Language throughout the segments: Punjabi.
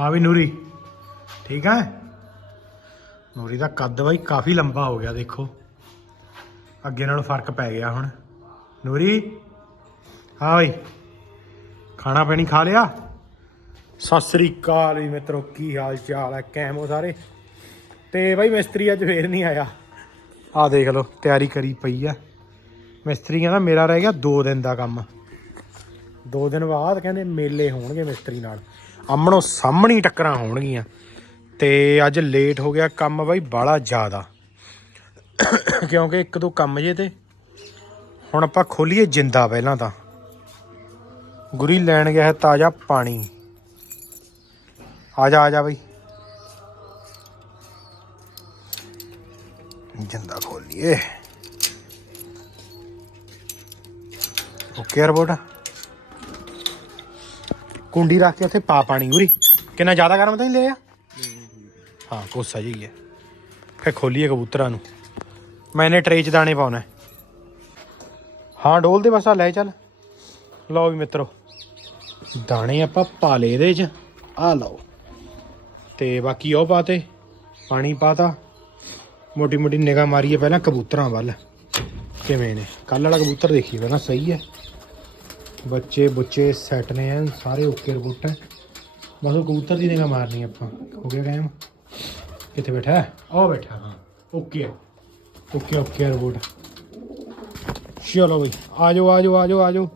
ਹਾਂ ਵੀ ਨੂਰੀ। ਠੀਕ ਹੈ ਨੂਰੀ ਦਾ ਕੱਦ ਬਾਈ ਕਾਫੀ ਲੰਬਾ ਹੋ ਗਿਆ, ਦੇਖੋ। ਅੱਗੇ ਨਾਲੋਂ ਫ਼ਰਕ ਪੈ ਗਿਆ ਹੁਣ। ਨੂਰੀ ਹਾਂ ਬਾਈ। ਖਾਣਾ ਪਾਣੀ ਖਾ ਲਿਆ? ਸਤਿ ਸ੍ਰੀ ਅਕਾਲ ਵੀ ਮਿੱਤਰੋ, ਕੀ ਹਾਲ ਚਾਲ ਹੈ? ਕੈਮ ਹੋ ਸਾਰੇ? ਤੇ ਬਾਈ ਮਿਸਤਰੀ ਅੱਜ ਫੇਰ ਨਹੀਂ ਆਇਆ। ਆ ਦੇਖ ਲਓ, ਤਿਆਰੀ ਕਰੀ ਪਈ ਆ। ਮਿਸਤਰੀ ਕਹਿੰਦਾ ਮੇਰਾ ਰਹਿ ਗਿਆ 2 ਦਿਨ ਦਾ ਕੰਮ। ਦੋ ਦਿਨ ਬਾਅਦ ਕਹਿੰਦੇ ਮੇਲੇ ਹੋਣਗੇ ਮਿਸਤਰੀ ਨਾਲ। ਆਮਣੋ ਸਾਹਮਣੀ ਟੱਕਰਾਂ ਹੋਣਗੀਆਂ। ਤੇ ਅੱਜ ਲੇਟ ਹੋ ਗਿਆ ਕੰਮ ਬਾਈ ਬਾਲਾ ਜ਼ਿਆਦਾ। ਕਿਉਂਕਿ ਇੱਕ ਦੋ ਕੰਮ ਜੇ ਤੇ ਹੁਣ ਆਪਾਂ ਖੋਲੀਏ ਜਿੰਦਾ ਪਹਿਲਾਂ ਤਾਂ। ਗੁਰੀ ਲੈਣ ਗਿਆ ਹੈ ਤਾਜ਼ਾ ਪਾਣੀ। ਆ ਜਾ ਆ ਜਾ ਬਈ। ਜਿੰਦਾ ਖੋਲੀਏ। ਓਕੇ ਰਿਪੋਰਟ ਕੁੰਡੀ ਰੱਖ ਕੇ ਉੱਥੇ ਪਾ ਪਾਣੀ ਉਰੀ। ਕਿੰਨਾ ਜ਼ਿਆਦਾ ਗਰਮ ਤਾਂ ਨਹੀਂ ਲਿਆ? ਹਾਂ, ਕੋਸਾ ਜਿਹੀ ਹੈ ਫੇ ਖੋਲੀਏ ਕਬੂਤਰਾਂ ਨੂੰ। ਮੈਨੇ ਟਰੇ 'ਚ ਦਾਣੇ ਪਾਉਣਾ। ਹਾਂ ਡੋਲ ਦੇ ਬਸ ਆ, ਲੈ ਚੱਲ। ਲਓ ਵੀ ਮਿੱਤਰੋ, ਦਾਣੇ ਆਪਾਂ ਪਾ ਲਏ ਇਹਦੇ 'ਚ। ਆ ਲਓ। ਤੇ ਬਾਕੀ ਉਹ ਪਾਤੇ, ਪਾਣੀ ਪਾਤਾ। ਮੋਟੀ ਮੋਟੀ ਨਿਗਾਹ ਮਾਰੀਏ ਪਹਿਲਾਂ ਕਬੂਤਰਾਂ ਵੱਲ। ਕਿਵੇਂ ਨੇ? ਕੱਲ ਵਾਲਾ ਕਬੂਤਰ ਦੇਖੀਏ ਪਹਿਲਾਂ, ਸਹੀ ਹੈ। ਬੱਚੇ ਬੁੱਚੇ ਸੈੱਟ ਨੇ ਐਨ ਸਾਰੇ ਓਕੇ ਰਿਪੋਰਟ ਹੈ ਬਸ ਉਹ ਕਬੂਤਰ ਦੀ ਨਿਗਾਹ ਮਾਰਨੀ ਆਪਾਂ। ਹੋ ਗਿਆ ਕਾਇਮ ਕਿੱਥੇ ਬੈਠਾ ਹੈ ਉਹ ਬੈਠਾ। ਹਾਂ ਓਕੇ ਹੈ ਓਕੇ ਓਕੇ ਰਿਪੋਰਟ ਚਲੋ ਬਈ ਆ ਜਾਓ ਆ ਜਾਓ ਆ ਜਾਓ ਆ ਜਾਓ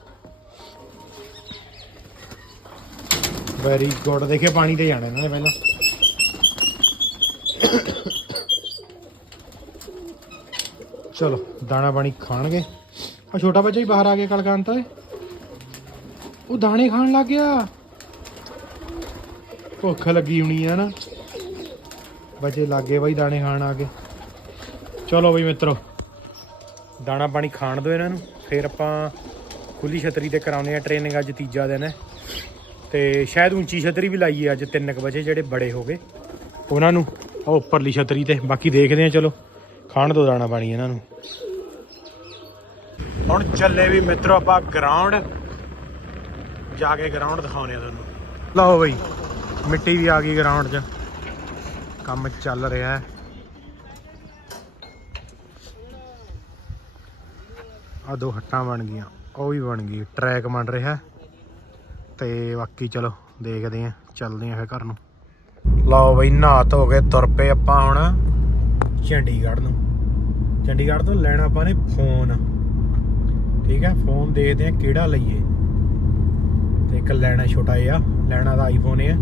ਵੈਰੀ ਗੁੱਡ ਦੇਖੇ ਪਾਣੀ ਤੇ ਜਾਣਾ ਇਹਨਾਂ ਨੇ ਪਹਿਲਾਂ। ਚਲੋ ਦਾਣਾ ਪਾਣੀ ਖਾਣਗੇ। ਆ ਛੋਟਾ ਬੱਚਾ ਹੀ ਬਾਹਰ ਆ ਗਿਆ ਕਲਕਾਂਤ। ਓਏ ਉਹ ਦਾਣੇ ਖਾਣ ਲੱਗ ਗਿਆ। ਭੁੱਖ ਲੱਗੀ ਹੋਣੀ ਆ ਨਾ। ਬੱਚੇ ਲੱਗੇ ਬਾਈ ਦਾਣੇ ਖਾਣ ਆ ਕੇ ਚਲੋ ਬਈ ਮਿੱਤਰੋ, ਦਾਣਾ ਪਾਣੀ ਖਾਣ ਦਿਓ ਇਹਨਾਂ ਨੂੰ। ਫਿਰ ਆਪਾਂ ਖੁੱਲੀ ਛਤਰੀ ਤੇ ਕਰਾਉਨੇ ਆ ਟ੍ਰੇਨਿੰਗ ਅੱਜ ਤੀਜਾ ਦਿਨ ਹੈ। ਤੇ ਸ਼ਾਇਦ ਉੱਚੀ ਛਤਰੀ ਵੀ ਲਾਈਏ ਅੱਜ 3 ਵਜੇ ਜਿਹੜੇ ਬੜੇ ਹੋ ਗਏ। ਉਹਨਾਂ ਨੂੰ ਉਹ ਉੱਪਰਲੀ ਛਤਰੀ ਤੇ ਬਾਕੀ ਦੇਖਦੇ ਆ ਚਲੋ। ਖਾਣ ਦੋ ਦਾਣਾ ਪਾਣੀ ਇਹਨਾਂ ਨੂੰ। ਹੁਣ ਚੱਲੇ ਵੀ ਮਿੱਤਰੋ ਆਪਾਂ ਗਰਾਊਂਡ ਜਾ ਕੇ ਗਰਾਊਂਡ ਦਿਖਾਉਣੇ ਆ ਤੁਹਾਨੂੰ। ਲਓ ਬਈ, ਮਿੱਟੀ ਵੀ ਆ ਗਈ ਗਰਾਊਂਡ 'ਚ। ਕੰਮ ਚੱਲ ਰਿਹਾ ਹੈ। ਆ ਦੋ ਹੱਟਾਂ ਬਣ ਗਈਆਂ, ਉਹ ਵੀ ਬਣ ਗਈ ਟਰੈਕ ਬਣ ਰਿਹਾ ਤੇ ਬਾਕੀ ਚਲੋ, ਦੇਖਦੇ ਆ ਚੱਲਦੇ ਆ ਫਿਰ ਘਰ ਨੂੰ। ਲਓ ਬਈ ਨਹਾ ਧੋ ਕੇ ਤੁਰ ਪਏ ਆਪਾਂ ਹੁਣ ਚੰਡੀਗੜ੍ਹ ਨੂੰ। ਚੰਡੀਗੜ੍ਹ ਤੋਂ ਲੈਣਾ ਆਪਾਂ ਨੇ ਫੋਨ। ਠੀਕ ਹੈ, ਫੋਨ ਦੇਖਦੇ ਆ ਕਿਹੜਾ ਲਈਏ। ਤੇ ਇੱਕ ਲੈਣਾ ਛੋਟਾ ਜਿਹਾ, ਲੈਣਾ ਦਾ ਆਈਫੋਨ ਹੈ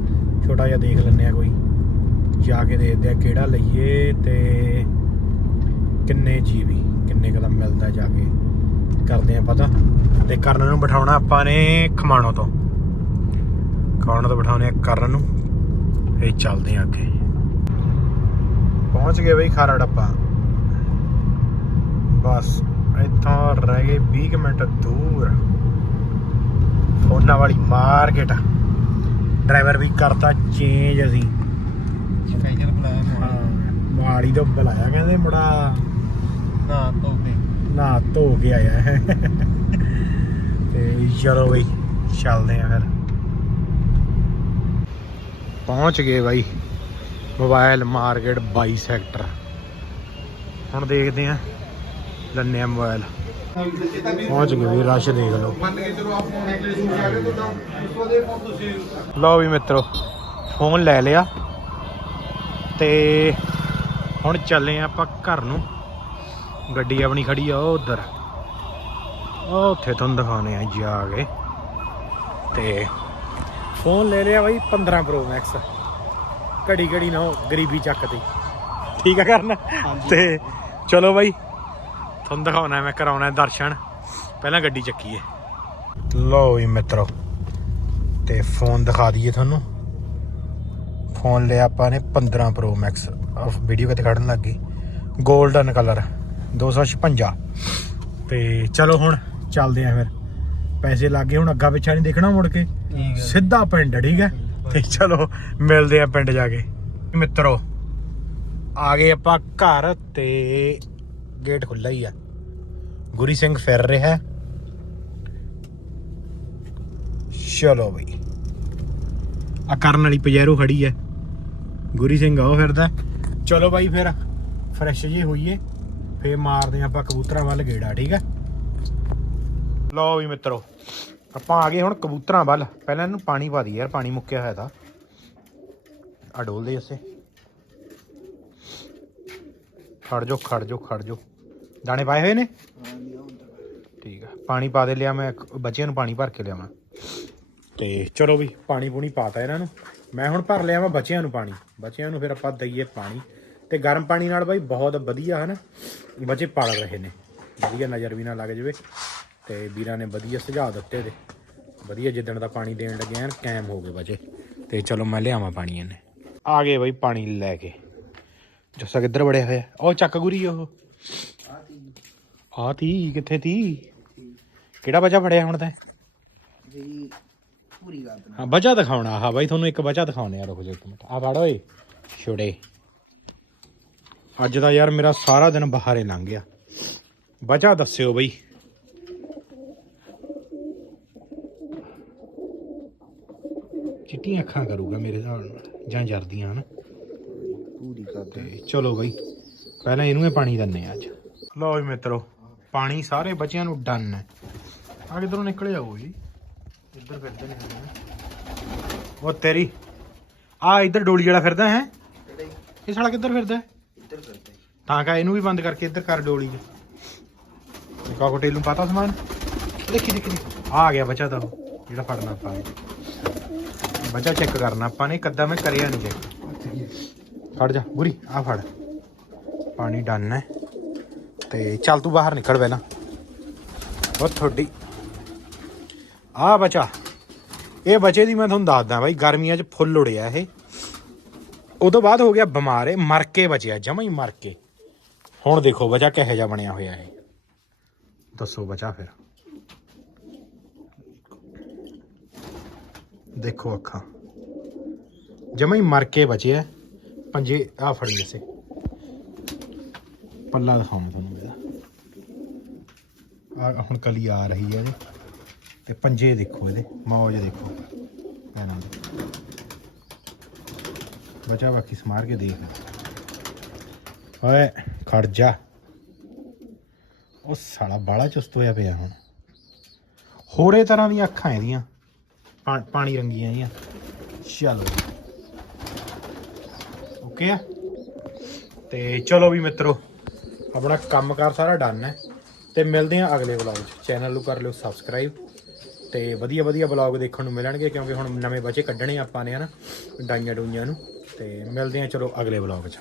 ਛੋਟਾ ਜਿਹਾ ਦੇਖ ਲੈਂਦੇ ਆ ਕੋਈ। ਜਾ ਕੇ ਦੇਖਦੇ ਆ ਕਿਹੜਾ ਲਈਏ ਤੇ ਕਿੰਨੇ ਜੀਬੀ ਕਿੰਨੇ ਕਦਾ ਮਿਲਦਾ ਜਾ ਕੇ। ਕਰਦੇ ਆ ਪਤਾ। ਤੇ ਕਰਨ ਨੂੰ ਬਿਠਾਉਣਾ ਆਪਾਂ ਨੇ ਖਮਾਣੋ ਤੋਂ। ਖਮਾਣੋ ਤੋਂ ਬਿਠਾਉਣੇ ਆ ਕਰਨ ਨੂੰ। ਫੇਰ ਚੱਲਦੇ ਆ ਅੱਗੇ। ਪਹੁੰਚ ਗਏ ਬਈ ਖਾਰਾ ਡੱਪਾ ਬਸ, ਇੱਥੋਂ ਰਹਿ ਗਏ 20 ਕੁ ਮਿੰਟ ਦੂਰ। ਫੋਨਾ ਵਾਲੀ ਮਾਰਕੀਟ ਡਰਾਈਵਰ ਵੀ ਕਰਤਾ ਚੇਂਜ ਅਸੀਂ। ਸਪੈਸ਼ਲ ਬੁਲਾਇਆ ਤੋਂ ਬੁਲਾਇਆ ਕਹਿੰਦੇ ਮੁੰਡਾ। ਨਾ ਧੋ ਕੇ। ਨਾ ਧੋ ਕੇ ਆਇਆ। ਹੈ ਤੇ ਚਲੋ ਬਈ ਚੱਲਦੇ ਆ ਫਿਰ। ਪਹੁੰਚ ਗਏ ਬਾਈ ਮੋਬਾਈਲ ਮਾਰਕੀਟ 22 ਸੈਕਟਰ ਹੁਣ ਦੇਖਦੇ ਆ ਲੰਨੇ ਆ ਮੋਬਾਈਲ ਪਹੁੰਚ ਗਏ ਵੀ ਰਸ਼ ਦੇਖ ਲਓ। ਲਓ ਵੀ ਮਿੱਤਰੋ ਫੋਨ ਲੈ ਲਿਆ। ਤੇ ਹੁਣ ਚੱਲੇ ਆ ਆਪਾਂ ਘਰ ਨੂੰ। ਗੱਡੀ ਆਪਣੀ ਖੜੀ ਆ ਉਹ ਉਧਰ। ਉਹ ਉੱਥੇ ਤੁਹਾਨੂੰ ਦਿਖਾਉਣੇ ਆ ਜਾ ਕੇ। ਤੇ ਫੋਨ ਲੈ ਲਿਆ ਬਾਈ 15 ਪ੍ਰੋ ਮੈਕਸ ਘੜੀ ਘੜੀ ਨਾ ਗਰੀਬੀ ਚੱਕਦੀ। ਠੀਕ ਆ ਕਰਨ? ਤੇ ਚਲੋ ਬਾਈ ਤੁਹਾਨੂੰ ਦਿਖਾਉਣਾ ਮੈਂ ਕਰਾਉਣਾ ਦਰਸ਼ਨ। ਪਹਿਲਾਂ ਗੱਡੀ ਚੱਕੀਏ। ਲਓ ਵੀ ਮਿੱਤਰੋ ਤੇ ਫੋਨ ਦਿਖਾ ਦਈਏ ਤੁਹਾਨੂੰ। ਫੋਨ ਲਿਆ ਆਪਾਂ ਨੇ 15 ਪ੍ਰੋ ਮੈਕਸ ਵੀਡੀਓ ਕਿਤੇ ਖੜਨ ਲੱਗ ਗਈ। 골ਡਨ ਕਲਰ 256 ਤੇ ਚਲੋ ਹੁਣ ਚੱਲਦੇ ਆਂ ਫਿਰ। ਪੈਸੇ ਲੱਗ ਹੁਣ ਅੱਗਾ ਪਿੱਛਾ ਨਹੀਂ ਦੇਖਣਾ ਮੁੜ ਕੇ। ਸਿੱਧਾ ਪਿੰਡ ਠੀਕ ਹੈ? ਤੇ ਚਲੋ ਮਿਲਦੇ ਆ ਪਿੰਡ ਜਾ ਕੇ। ਮਿੱਤਰੋ ਆ ਗਏ ਆਪਾਂ ਘਰ ਤੇ ਗੇਟ ਖੁੱਲਾ ਹੀ ਆ। ਗੁਰੀ ਸਿੰਘ ਫਿਰ ਰਿਹਾ ਚਲੋ ਬਈ। ਆ ਕਰਨ ਵਾਲੀ ਪਜੈਰੋ ਖੜੀ ਹੈ। ਗੁਰੀ ਸਿੰਘ ਉਹ ਫਿਰਦਾ ਚਲੋ ਬਾਈ ਫਿਰ ਫਰੈਸ਼ ਜੇ ਹੋਈਏ। ਫੇਰ ਮਾਰਦੇ ਹਾਂ ਆਪਾਂ ਕਬੂਤਰਾਂ ਵੱਲ ਗੇੜਾ, ਠੀਕ ਹੈ? ਲਓ ਵੀ ਮਿੱਤਰੋ, ਆਪਾਂ ਆ ਗਏ ਹੁਣ ਕਬੂਤਰਾਂ ਵੱਲ। ਪਹਿਲਾਂ ਇਹਨੂੰ ਪਾਣੀ ਪਾ ਦੀ ਯਾਰ, ਪਾਣੀ ਮੁੱਕਿਆ ਹੋਇਆ ਤਾਂ। ਆ ਡੋਲਦੇ ਅਸੇ ਖੜ ਜੋ ਖੜ ਜੋ ਖੜ ਜੋ ਦਾਣੇ ਪਾਏ ਹੋਏ ਨੇ? ਠੀਕ ਆ। ਪਾਣੀ ਪਾ ਦੇ ਲਿਆ ਮੈਂ ਬੱਚਿਆਂ ਨੂੰ ਪਾਣੀ ਭਰ ਕੇ ਲਿਆਵਾਂ। ਤੇ ਚਲੋ ਵੀ ਪਾਣੀ ਪੂਣੀ ਪਾਤਾ ਇਹਨਾਂ ਨੂੰ। ਮੈਂ ਹੁਣ ਭਰ ਲਿਆ ਵਾ ਬੱਚਿਆਂ ਨੂੰ ਪਾਣੀ। ਬੱਚਿਆਂ ਨੂੰ ਫਿਰ ਆਪਾਂ ਦਈਏ ਪਾਣੀ। ਤੇ ਗਰਮ ਪਾਣੀ ਨਾਲ ਬਾਈ ਬਹੁਤ ਵਧੀਆ ਹਨ ਬੱਚੇ ਪਲ ਰਹੇ ਨੇ। ਵਧੀਆ ਨਜ਼ਰ ਵੀ ਨਾ ਲੱਗ ਜਾਵੇ। ਤੇ ਵੀਰਾਂ ਨੇ ਵਧੀਆ ਸੁਝਾਅ ਦਿੱਤੇ ਤੇ ਵਧੀਆ ਜਿੱਦਣ ਦਾ ਪਾਣੀ ਦੇਣ ਲੱਗੇ ਐਨ ਕਾਇਮ ਹੋ ਗਏ ਬੱਚੇ। ਤੇ ਚਲੋ ਮੈਂ ਲਿਆਵਾਂ ਪਾਣੀ ਇਹਨੇ। ਆ ਗਏ ਬਾਈ ਪਾਣੀ ਲੈ ਕੇ। ਜੱਸਾ ਕਿੱਧਰ ਵੜਿਆ ਹੋਇਆ? ਉਹ ਚੱਕ ਗੁਰੀ ਉਹ। ਆ ਤੀ ਕਿੱਥੇ ਤੀ? ਕਿਹੜਾ ਬੱਚਾ ਫੜਿਆ ਹੁਣ ਤੈਂ? ਜੀ ਪੂਰੀ ਗੱਲ ਹਾਂ ਬਚਾ ਦਿਖਾਉਣਾ ਹਾਂ ਬਾਈ ਤੁਹਾਨੂੰ ਇੱਕ ਬਚਾ ਦਿਖਾਉਣੇ ਆ ਰੁਕ ਜਾ ਇੱਕ ਮਿੰਟ। ਆ ਫੜ ਓਏ ਛੋੜੇ। ਅੱਜ ਦਾ ਯਾਰ ਮੇਰਾ ਸਾਰਾ ਦਿਨ ਬਾਹਰੇ ਲੰਘ ਗਿਆ। ਬਚਾ ਦੱਸਿਓ ਬਈ। ਚਿੱਟੀਆਂ ਅੱਖਾਂ ਕਰੂਗਾ ਮੇਰੇ ਹਿਸਾਬ ਨਾਲ ਜਾਂ ਜਰਦੀਆਂ ਹਨ? ਪੂਰੀ ਗੱਲ ਤੇ ਚਲੋ ਬਈ ਪਹਿਲਾਂ ਇਹਨੂੰ ਹੀ ਪਾਣੀ ਦਿੰਨੇ ਆ ਅੱਜ। ਲਓ ਜੀ ਮਿੱਤਰੋ ਪਾਣੀ ਸਾਰੇ ਬੱਚਿਆਂ ਨੂੰ ਡਨ ਹੈ। ਆ ਕਿਧਰੋਂ ਨਿਕਲ ਜਾਓ ਜੀ? ਇੱਧਰ ਫਿਰਦੇ ਨੇ ਉਹ ਤੇਰੀ ਆ ਇੱਧਰ ਡੋਲੀ ਜਿਹੜਾ ਫਿਰਦਾ ਹੈ? ਇਹ ਸਾਲਾ ਕਿੱਧਰ ਫਿਰਦਾ? ਇੱਧਰ ਕਰਦੇ ਤਾਂ ਕਾ ਇਹਨੂੰ ਵੀ ਬੰਦ ਕਰਕੇ ਇੱਧਰ ਕਰ ਡੋਲੀ ਦੇ ਕਾਕਟੇਲ ਨੂੰ ਪਤਾ ਸਮਾਨ। ਦੇਖੀ ਦੇਖੀ। ਆ ਗਿਆ ਬੱਚਾ ਤਾਂ ਜਿਹੜਾ ਫੜਨਾ ਆਪਾਂ ਬੱਚਾ ਚੈੱਕ ਕਰਨਾ ਆਪਾਂ ਨੇ ਕੱਦਾ ਮੈਂ ਕਰਿਆ ਨਹੀਂ ਚੈੱਕ ਫੜ ਜਾ ਗੁਰੀ ਆ ਫੜ। ਪਾਣੀ ਡਨ ਹੈ। ਤੇ ਚੱਲ ਤੂੰ ਬਾਹਰ ਨਿਕਲ ਪਹਿਲਾਂ। ਉਹ ਤੁਹਾਡੀ। ਆ ਬਚਾ। ਇਹ ਬਚੇ ਦੀ ਮੈਂ ਤੁਹਾਨੂੰ ਦੱਸਦਾ ਬਾਈ, ਗਰਮੀਆਂ 'ਚ ਫੁੱਲ ਉੜਿਆ ਇਹ। ਉਦੋਂ ਬਾਅਦ ਹੋ ਗਿਆ ਬਿਮਾਰ ਇਹ, ਮਰ ਕੇ ਬਚਿਆ, ਜਮਾ ਹੀ ਮਰ ਕੇ। ਹੁਣ ਦੇਖੋ ਬਚਾ ਕਿਹੋ ਜਿਹਾ ਬਣਿਆ ਹੋਇਆ ਇਹ। ਦੱਸੋ ਬਚਾ ਫਿਰ। ਦੇਖੋ ਅੱਖਾਂ। ਜਮਾ ਹੀ ਮਰ ਕੇ ਬਚਿਆ। ਪੰਜੇ ਆ ਫੜੀ ਜਸੇ ਪੱਲਾ ਦਿਖਾਉਂ ਤੁਹਾਨੂੰ ਇਹਦਾ। ਆ ਹੁਣ ਕਲੀ ਆ ਰਹੀ ਹੈ ਇਹਦੇ। ਤੇ ਪੰਜੇ ਦੇਖੋ ਇਹਦੇ, ਮੌਜ ਦੇਖੋ। ਇਹਨਾਂ ਦੇ ਬਚਾ ਬਾਕੀ ਸਮਾਰ ਕੇ ਦੇਖ। ਓਏ, ਖੜ ਜਾ। ਉਹ ਸਾਲਾ ਬਾਲਾ ਚੁਸਤ ਹੋਇਆ ਪਿਆ ਹੁਣ। ਹੋਰੇ ਤਰ੍ਹਾਂ ਦੀਆਂ ਅੱਖਾਂ ਇਹਦੀਆਂ। ਪਾ- ਪਾਣੀ ਰੰਗੀਆਂ ਇਹਦੀਆਂ ਚਲੋ। ਓਕੇ ਆ? ਤੇ ਚਲੋ ਵੀ ਮਿੱਤਰੋ। ਆਪਣਾ ਕੰਮਕਾਰ ਸਾਰਾ ਡਨ ਹੈ। ਤੇ ਮਿਲਦੇ ਹਾਂ ਅਗਲੇ ਵਲੌਗ 'ਚ। ਚੈਨਲ ਨੂੰ ਕਰ ਲਿਓ ਸਬਸਕ੍ਰਾਈਬ ਤੇ ਵਧੀਆ ਵਧੀਆ ਵਲੌਗ ਦੇਖਣ ਨੂੰ ਮਿਲਣਗੇ, ਕਿਉਂਕਿ ਹੁਣ ਨਵੇਂ ਬੱਚੇ ਕੱਢਣੇ ਆਪਾਂ ਨੇ, ਹਨਾ ਡਾਈਆਂ ਡੂਈਆਂ ਨੂੰ। ਤੇ ਮਿਲਦੇ ਹਾਂ, ਚਲੋ ਅਗਲੇ ਵਲੌਗ 'ਚ।